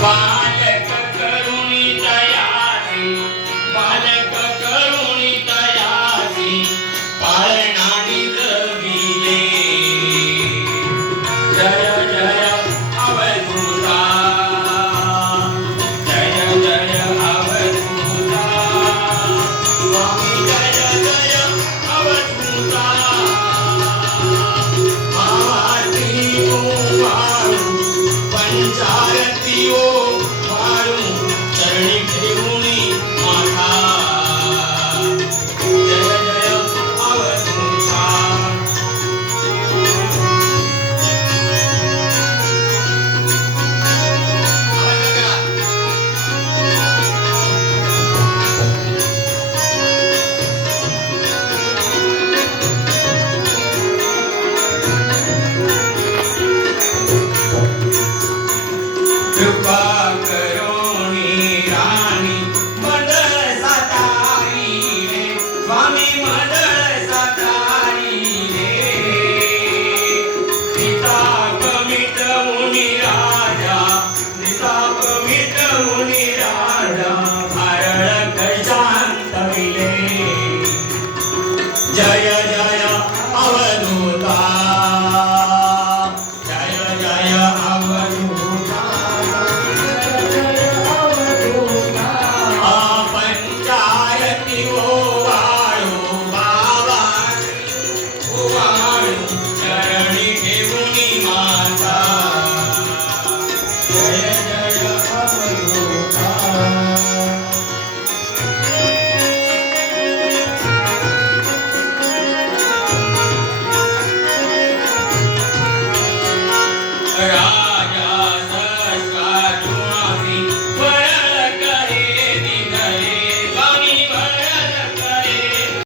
Bye.